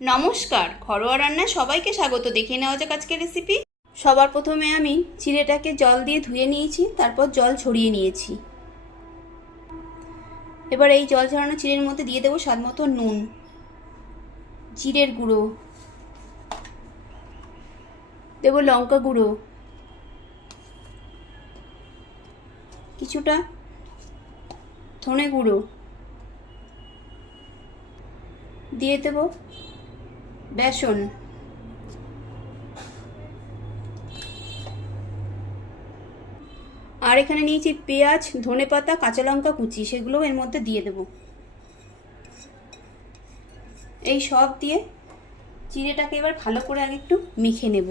নমস্কার, ঘরোয়া রান্নায় সবাইকে স্বাগত। দেখে নেওয়া যাক আজকের রেসিপি। সবার প্রথমে আমি চিড়েটাকে জল দিয়ে ধুয়ে নিয়েছি, তারপর জল ছড়িয়ে নিয়েছি। এবার এই জল ঝরানো চিড়ের মধ্যে দিয়ে দেবো স্বাদ মতো নুন, জিরের গুঁড়ো, দেবো লঙ্কা গুঁড়ো, কিছুটা ধনে গুঁড়ো, দিয়ে দেবো বেসন, আর এখানে নিয়েছি পেঁয়াজ, ধনেপাতা, কাঁচা লঙ্কা কুচি, সেগুলো এর মধ্যে দিয়ে দেব। এই সব দিয়ে চিড়েটাকে এবার ভালো করে আগে একটু মেখে নেব।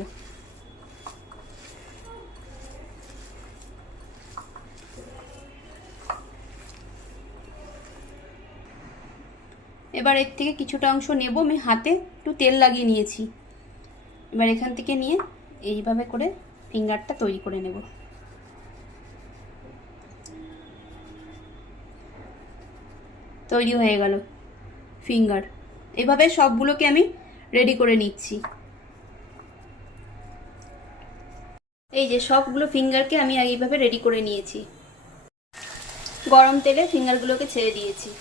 এবার এর থেকে কিছুটা অংশ নেব, আমি হাতে একটু তেল লাগিয়ে নিয়েছি। এবার এখান থেকে নিয়ে এইভাবে করে ফিঙ্গারটা তৈরি করে নেব। তৈরি হয়ে গেল ফিঙ্গার। এভাবে সবগুলোকে আমি রেডি করে নিচ্ছি। এই যে সবগুলো ফিঙ্গারকে আমি এইভাবে রেডি করে নিয়েছি। গরম তেলে ফিঙ্গারগুলোকে ছেড়ে দিয়েছি।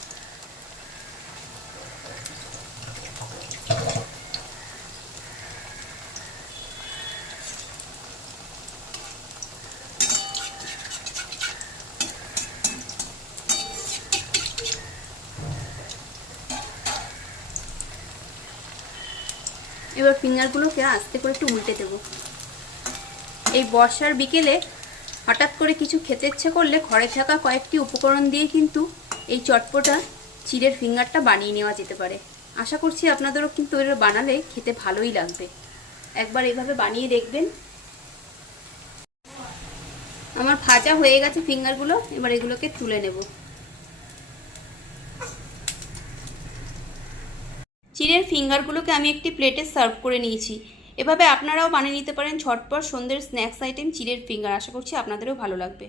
এবার ফিঙ্গারগুলোকে আস্তে করে একটু উল্টে দেব। এই বর্ষার বিকেলে হঠাৎ করে কিছু খেতে ইচ্ছে করলে ঘরে থাকা কয়েকটি উপকরণ দিয়ে কিন্তু এই চটপটা চিড়ের ফিঙ্গারটা বানিয়ে নেওয়া যেতে পারে। আশা করছি আপনাদেরও কিন্তু এটা বানালে খেতে ভালোই লাগবে। একবার এইভাবে বানিয়ে দেখবেন। আমার ভাজা হয়ে গেছে ফিঙ্গারগুলো, এবার এগুলোকে তুলে নেব। চিড়ের ফিঙ্গারগুলোকে আমি একটি প্লেটে সার্ভ করে নিয়েছি। এভাবে আপনারাও বানিয়ে নিতে পারেন ঝটপট সন্ধ্যের স্ন্যাক্স আইটেম চিড়ের ফিঙ্গার। আশা করছি আপনাদেরও ভালো লাগবে।